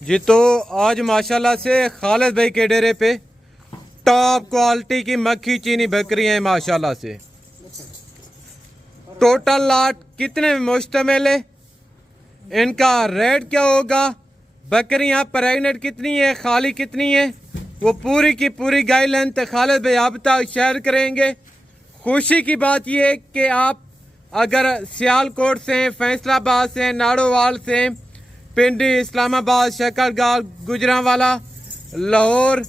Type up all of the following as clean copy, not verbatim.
जी तो आज माशाल्लाह से खालिद भाई के डेरे पे टॉप क्वालिटी की मक्खी चीनी बकरी हैं माशाल्लाह से। टोटल लाट कितने में मुश्तमिल है, इनका रेट क्या होगा, बकरियां प्रेग्नेंट कितनी है, खाली कितनी है, वो पूरी की पूरी गाइडलाइन तो खालिद भाई आप तक शेयर करेंगे। खुशी की बात यह है कि आप अगर सियालकोट से, फैसलाबाद से, नाड़ोवाल से, पिंडी, इस्लामाबाद, शकरगाल, गुजरांवाला, लाहौर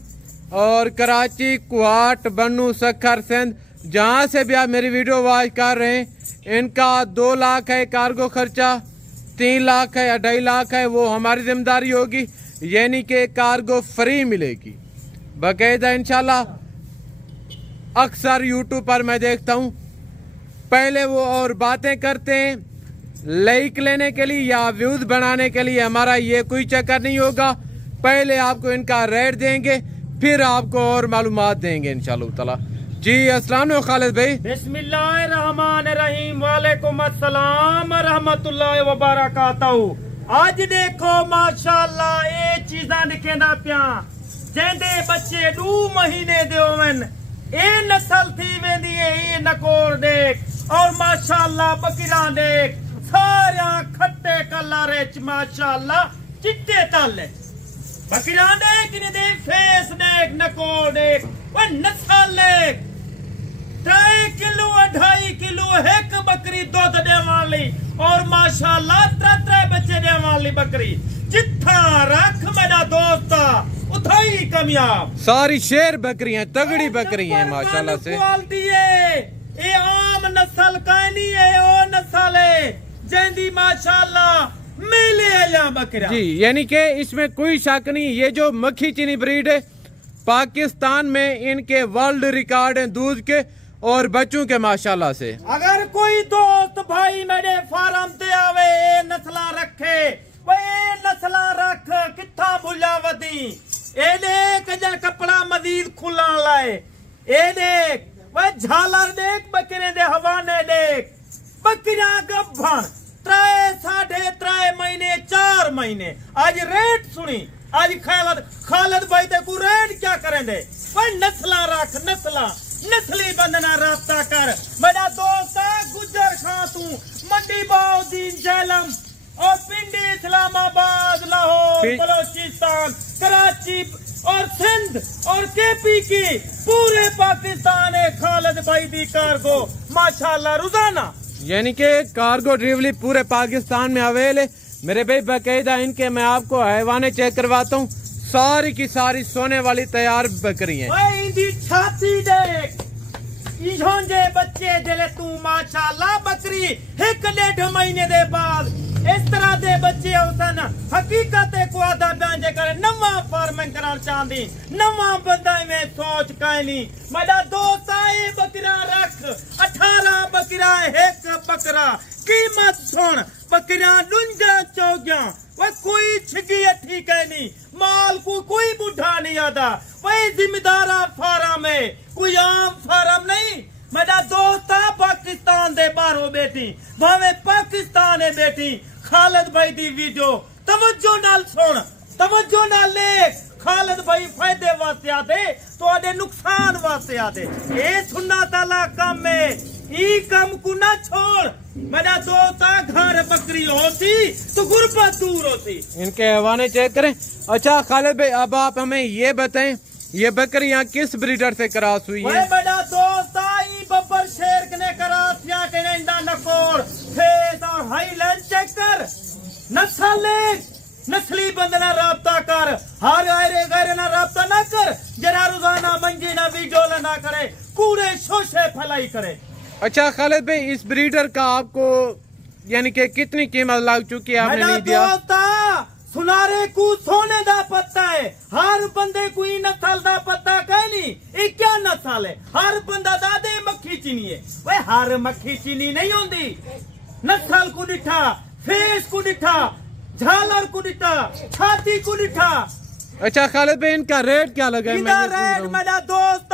और कराची, कुहाट, बन्नू, सखर, सिंध, जहाँ से भी आप मेरी वीडियो वॉच कर रहे हैं, इनका 2 लाख है कार्गो खर्चा, 3 लाख है या 2.5 लाख है, वो हमारी जिम्मेदारी होगी, यानी कि कार्गो फ्री मिलेगी बाकायदा इंशाल्लाह। अक्सर यूट्यूब पर मैं देखता हूँ पहले वो और बातें करते हैं लाइक लेने के लिए या व्यूज बनाने के लिए, हमारा ये कोई चक्कर नहीं होगा। पहले आपको इनका रेट देंगे फिर आपको और मालूमात देंगे इंशाल्लाह ताला। जी अस्सलाम वालेकुम खालिद भाई। बिस्मिल्लाहिर्रहमानिर्रहीम, वालेकुम अस्सलाम रहमतुल्लाहि व बरकातहू। आज देखो माशाअल्लाह ये चीज़ां दिखेंदा पिया जेंदे बच्चे 2 महीने दे होवन, ए नस्ल थी वेंदी है, ये नकोर देख और माशाअल्लाह बकरा देख, सारा खट्टे कलर च माशाअल्लाह चिट्टे ताले बकरा देख, इन्हें देख फेस देख, नकोर देख, वो नस्ल देख, 2 किलो 2.5 किलो एक बकरी दूध दे वाली और माशाअल्लाह 3 बच्चे दे वाली बकरी। जिथा रख मेरा दोस्त उथा ही कामयाब। सारी शेर बकरियां तगड़ी बकरियां हैं माशाल्लाह से। क्वालिटी है, ये आम नस्ल का नहीं है, वो नस्ल है जेंदी माशाअल्लाह मेले आया बकरा। जी यानी कि इसमें कोई शक नहीं, ये जो मक्खी चीनी ब्रीड है पाकिस्तान में इनके वर्ल्ड रिकॉर्ड हैं दूध के और बच्चों के माशाल्लाह से। अगर कोई दोस्त भाई मेरे फार्म ते आवे नस्ला रखे, वे नस्ला रख किथा भुलावती, ए देख जा कपड़ा मजीद खुला लाए, ए देख वे झालर देख, बकरे दे हवाने देख, बकरियां गब्भण 3 साढ़े 3 महीने 4 महीने। आज रेट सुनी, आज खालिद भाई ते को रेट क्या करेंगे, वे नस्ला रख, नस्ला नस्ली बंदना रास्ता कर। मेरा दोस्त गुजर खां तू मंडी बाउद्दीन झेलम और पिंडी, इस्लामाबाद, लाहौर, बलोचिस्तान, कराची और सिंध और केपी की पूरे पाकिस्तान है खालिद भाई दी कार्गो माशाल्लाह रोजाना, यानी कि कार्गो डिलीवरी पूरे पाकिस्तान में अवेल है मेरे भाई। बाकायदा इनके मैं आपको हैवाने चेक करवाता हूँ, सारी की सारी सोने वाली तैयार बकरी है। इनकी छाती देख, इझोंजे बच्चे दिले तू माशाल्लाह बकरी 1.5 महीने दे बाद इस तरह दे बच्चे होसन। हकीकत को आधा बयान करे नवा फार्मिंग कराना चाहती, नवा बंदा में सोच काई नहीं। मेरा दोस्त आए बकरा रख 18 बकरा एक बकरा, कीमत सुन बकरा 49 वह कोई छिगी अठी कहनी, माल को कोई बूढ़ा नहीं आता, वही जिम्मेदारा फार्म है, कोई आम फार्म नहीं। मेरा दोस्त पाकिस्तान दे बाहरों बेटी, भावे पाकिस्तान है बेटी, खालिद भाई दी वीडियो तवज्जो नाल सुन, तवज्जो नाल ले। खालिद भाई फायदे वास्ते आते तो आदे नुकसान वास्ते आते, ए सुन्ना ताला काम में ई काम को ना छोड़। मेरा दोस्त घर बकरी होती तो गुर्बत दूर होती। इनके हैवाने चेक करें। अच्छा खालिद भाई अब आप हमें ये बताएं ये बकरियां किस ब्रीडर से क्रॉस हुई है? मेरा दोस्त आई बब्बर शेर ने क्रॉस या के इंदा नकोर फेस और हाईलैंड चेक कर, नस्ल नस्ली बंदना राब्ता कर, हर आयरे गैर ना राब्ता ना कर, जरा रोजाना मंजी ना वीडियो ना करे, कूड़े शोशे फलाई करे। अच्छा खालिद भाई इस ब्रीडर का आपको यानी कि कितनी कीमत लग चुकी है, आपने नहीं दिया? सुनारे को सोने दा पत्ता है, हर बंदे को ही नस्ल दा पत्ता कहनी, ये क्या नस्ल है? हर बंदा दादे मक्खी चीनी है, वे हर मक्खी चीनी नहीं होती। नस्ल को दिखा, फेस को दिखा, झालर को दिखा, छाती को दिखा। अच्छा खालिद भाई इनका रेट क्या लगा? रेट मेरा दोस्त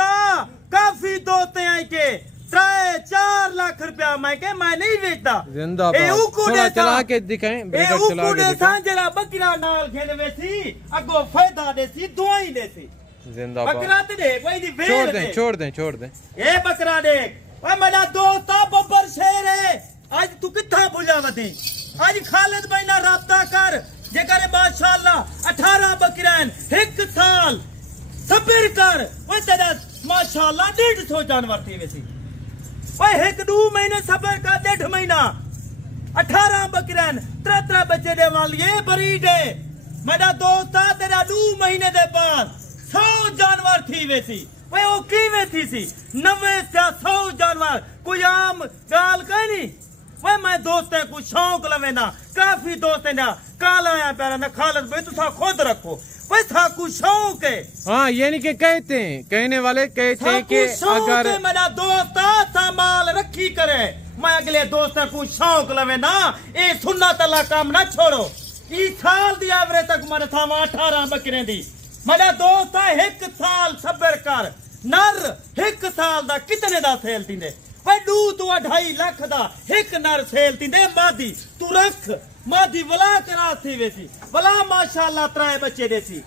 काफी दोस्त हैं के 3-4 लाख रुपया मैं नहीं बेचता जिंदाबाद थोड़ा चला के दिखाएं ब्रीडर चला के दिखाएं जरा बकरा नाल घेनवे सी अगो फायदा देसी दवाई देसी जिंदाबाद बकरा ते देख वही दी छोड़ दें ए बकरा देख ओए मेरा दोस्त आ बब्बर शेर है आज तू किथा भुला वदे आज खालिद भाई ना राब्ता कर जे करे माशाअल्लाह 18 बकरान एक साल सब्र कर ओए तेरा माशाअल्लाह 150 जानवर थी वैसी ओए एक 2 महीने सब्र कर 1.5 महीना 18 बकरान 3 बच्चे दे वाली ये ब्रीड है मेरा दोस्त आ तेरा 2 महीने दे बाद 100 जानवर थी वैसी ओए ओ कीवे थी सी 90 से 100 जानवर कोई आम गाल कहीं नहीं ओए मैं दोस्त है कुछ शौक लवेना काफी दोस्त है ना काला आया पैरा ना खालिद भाई तुसा खुद रखो ओए था कुछ शौक है हाँ ये नहीं के कहते हैं कहने वाले कहते हैं कि अगर मेरा दोस्त सा माल रखी करे मैं अगले दोस्त है कुछ शौक लवेना ए सुन्ना तला काम ना छोड़ो ई साल दी एवरेज तक मैंने था 18 बकरे दी मेरा दोस्त है 1 साल सब्र कर नर 1 साल दा कितने दा सेल तींदे वे 2.5 लाख दा एक नर सेल तींदे मादी तू रख मादी वला करा थी वैसी वला माशाअल्लाह 3 बच्चे देसी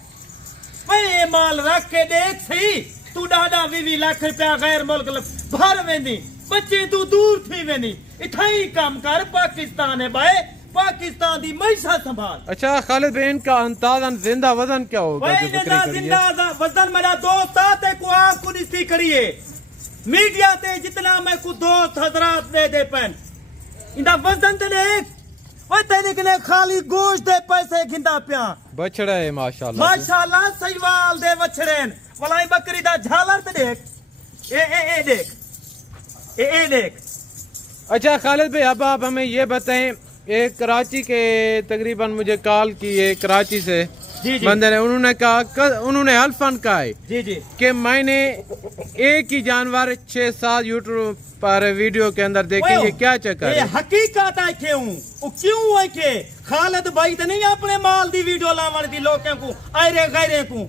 वे ये माल रख के देख सही तू डाडा 20 लाख रुपया गैर मुल्क भर वेंदी बच्चे तू दूर थी वेंदी इथाई काम कर पाकिस्तान है भाई पाकिस्तान दी मैसा संभाल अच्छा खालिद भाई इनका अंदाजन जिंदा वजन क्या होगा जो बकरी जिंदा वजन मेरा दोस्त आते को आप को निस्ती करिए मीडिया ते जितना मैं को दोस्त हजरात दे पेन इंदा वजन ते देख ओए तेरे कने खाली गोश्त दे पैसे गिंदा पिया बछड़ा है माशाअल्लाह सहीवाल दे बछड़ेन वलाई बकरी दा झालर ते देख ए देख अच्छा खालिद भाई अब आप हमें ये बताएं एक कराची के तकरीबन मुझे कॉल की है कराची से बंदे ने उन्होंने कहा उन्होंने हल्फन कहा है कि मैंने एक ही जानवर 6-7 यूट्यूब पर वीडियो के अंदर देखे ये क्या चक्कर है हकीकत है क्यों है के खालिद भाई तो नहीं अपने माल दी वीडियो लावन दी लोगों को आयरे गैरे को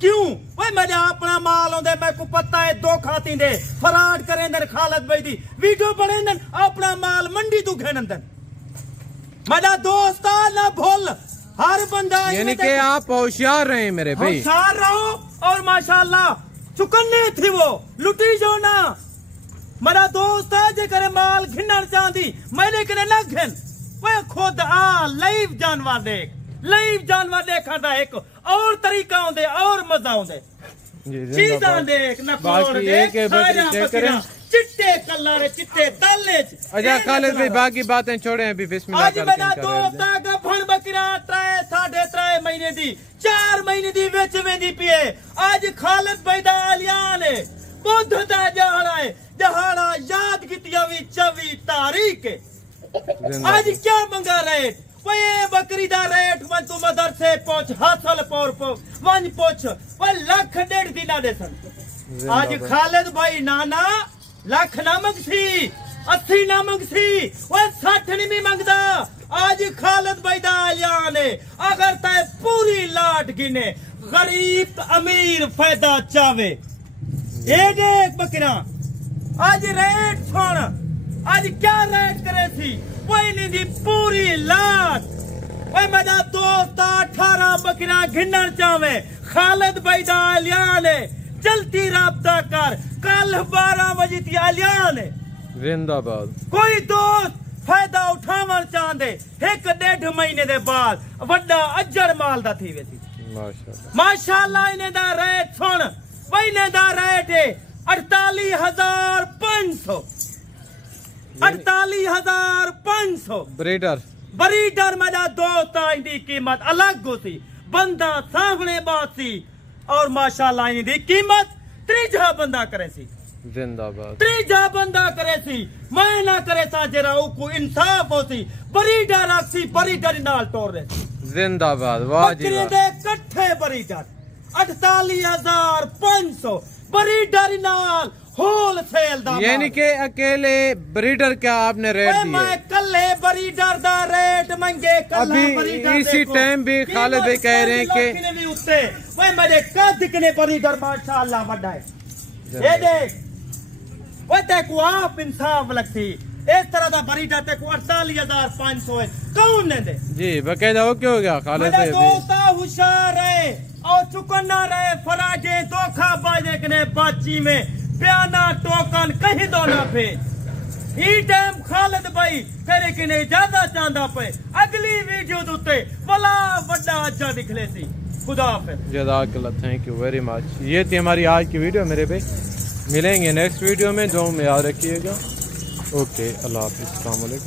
क्यों ओए मेरे अपना माल होंदे मैं को पता है धोखा तींदे फराड करेंदे खालिद भाई दी वीडियो बनेंदे अपना माल मंडी तू घेनंदे मेरा दोस्त ना भूल हर बंदा यानी कि आप होशियार रहे मेरे भाई होशियार रहो और माशाअल्लाह चुकन्ने थी वो लुटी जो ना मेरा दोस्त है जे करे माल घिनर चांदी मैंने करे ना घिन वो खुद आ लाइव जानवर देखा था एक और तरीका होंदे और मजा होंदे चीज़ां देख ना खोड़ चिट्टे कलर चिट्टे ताले अच्छा खालिद भाई बाकी बातें छोड़े अभी बिस्मिल्लाह आज मेरा दोस्त आगा फण बकरा 3.5 महीने दी 4 महीने दी बेच वेंदी पिए आज खालिद भाई दा आलियान है बुध दा जहाड़ा याद कीतिया भी 24 तारीख आज क्या मंगा रेट वो बकरी दा रेट वन तू मदरसे पहुंच हासल पौर वन पहुंच वो 1.5 दिना दे सन आज खालिद भाई नाना लाख ना मंगसी 80 ना मंगसी वो 60 नहीं मंगदा आज खालिद भाई दा आलियान है अगर तय पूरी लाट गिने गरीब अमीर फायदा चावे ये देख बकरा आज रेट सुन आज क्या रेट करे सी वही नहीं दी पूरी लाट वही मेरा दोस्त 18 बकरा घिनर चावे खालिद भाई दा आलियान है जल्दी राब्ता कर कल 12 बजे ती आलियान है जिंदाबाद कोई दोस्त फायदा उठावन चाहते 1.5 महीने दे बाद वड्डा अजर माल दा थी वैसी माशाअल्लाह इन्हें दा रेट सुन वही दा रेट है 48,500 48,500 ब्रीडर मेरा दोस्त इनकी कीमत अलग होती बंदा सामने बासी और माशाअल्लाह इनकी कीमत 3 बंदा करे सी जिंदाबाद 3 बंदा करे सी मैं ना करे सा जरा को इंसाफ होती ब्रीडर रखसी ब्रीडर नाल तोड़ दे जिंदाबाद वाह जी वाह दे इकट्ठे ब्रीडर 48,500 ब्रीडर नाल होलसेल दा यानी कि अकेले ब्रीडर का आपने रेट दिया मैं कल्ले ब्रीडर दा रेट मंगे अभी इसी टाइम भी खालिद भाई कह रहे हैं कि उत्ते वे मेरे कद किने ब्रीडर माशाअल्लाह बड़ा है ये देख वो ते को आप इंसाफ लगती इस तरह दा बरीडा ते को 48,500 है कौन ने दे जी बकायदा वो क्यों हो गया खालिद मेरे भाई दोस्ता होशियार रहे और चुकन्ना रहे फराजे धोखा बाजे कने बाची में बयाना टोकन कहीं दो ना पे ई टाइम खालिद भाई तेरे किने इजाजत चांदा पे अगली वीडियो दुते बला बड़ा अच्छा निकले सी खुदा हाफिज जज़ाकल्लाह थैंक यू वेरी मच। ये थी हमारी आज की वीडियो मेरे भाई, मिलेंगे नेक्स्ट वीडियो में, जो में याद रखिएगा। ओके अल्लाह हाफिज़, अस्सलाम वालेकुम।